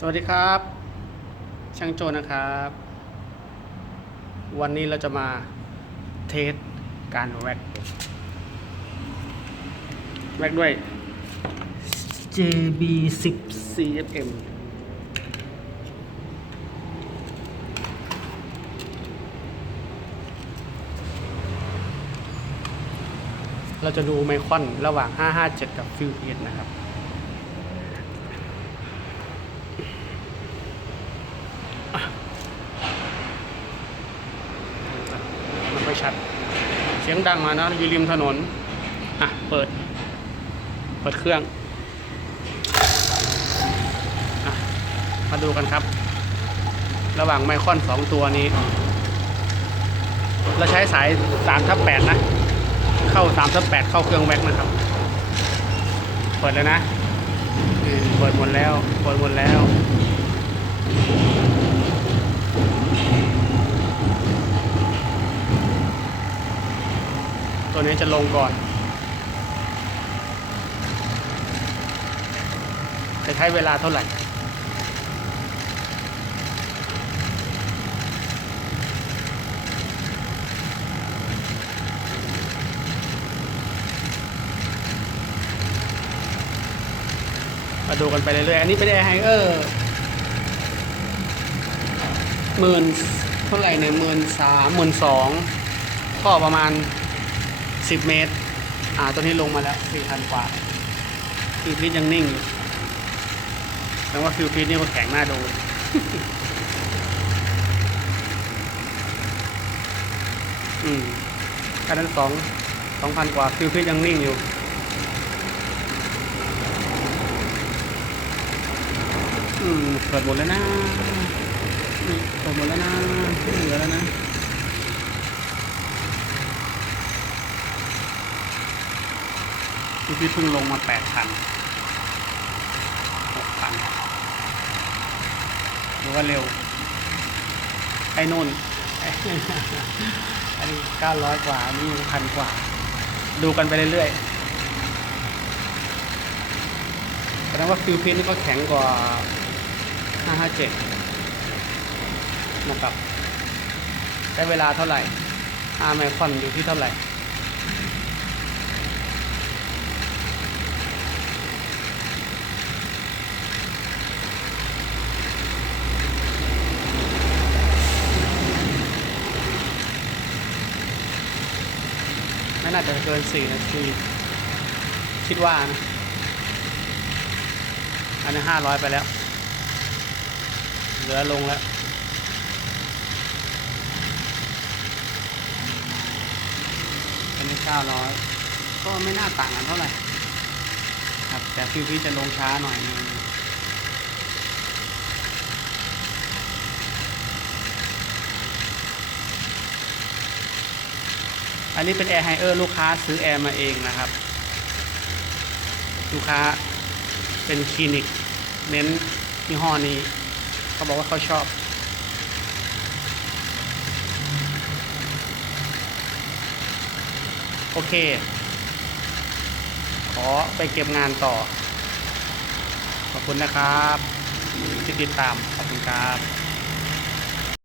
สวัสดีครับ ช่างโจนะครับ วันนี้เราจะมาเทสการแว็กแว็กด้วย JB 10 CFM เราจะดูไมคอนระหว่าง 557 กับฟิวเอนะครับ มันไม่ ชัด เสียงดังมานะอยู่ริมถนน อะ เปิด เปิดเครื่องอมาดูกันครับ ระหว่างไมคอนสองตัวนี้ เราใช้สาย3ทับ8นะ เข้า3ทับ8เข้าเครื่องแว็กนะครับ เปิดเลยนะอืมเปิดหมดแล้ว เปิดหมดแล้ว ตัวนี้จะลงก่อนจะใช้เวลาเท่าไหร่มาดูกันไปเรื่อยๆ อันนี้เป็นแอร์ไฮเออร์หมื่นเท่าไหร่เนี่ยหมื่นสามหมื่นสองท่อประมาณ 10 เมตร อ่าตัวนี้ลงมาแล้ว4,000กว่าฟิวพีทยังนิ่งอยู่แปลว่าฟิวพีทนี่ก็แข็งหน้าดูอืมอันนั้นสองสองพันกว่าฟิวพีทยังนิ่งอยู่อืมเปิดหมดแล้วนะเปิดหมดแล้วนะไม่เหลือแล้วนะ พี่เพิ่งลงมาแปดพันหกพันหรือว่าเร็ว ไอ้นุ่นอันนี้เก้าร้อยกว่าอันนี้พันกว่า ดูกันไปเรื่อยๆแสดงว่าฟิวพินนี่ก็แข็งกว่า557นะครับใช้เวลาเท่าไหร่อาไมคอนอยู่ที่เท่าไหร่ น่าจะเกินสี่นาที คิดว่านะอันนี้ห้าร้อยไปแล้ว เหลือลงแล้วอันนี้เก้าร้อยก็ไม่น่าต่างกันเท่าไหร่ครับแต่ฟิวพี่จะลงช้าหน่อยนึง อันนี้เป็นแอร์ไฮเออร์ลูกค้าซื้อแอร์มาเองนะครับ ลูกค้าเป็นคลินิก เน้นยี่ห้อนี้ เขาบอกว่าเขาชอบ โอเค ขอไปเก็บงานต่อ ขอบคุณนะครับ ที่ติดตาม ขอบคุณครับ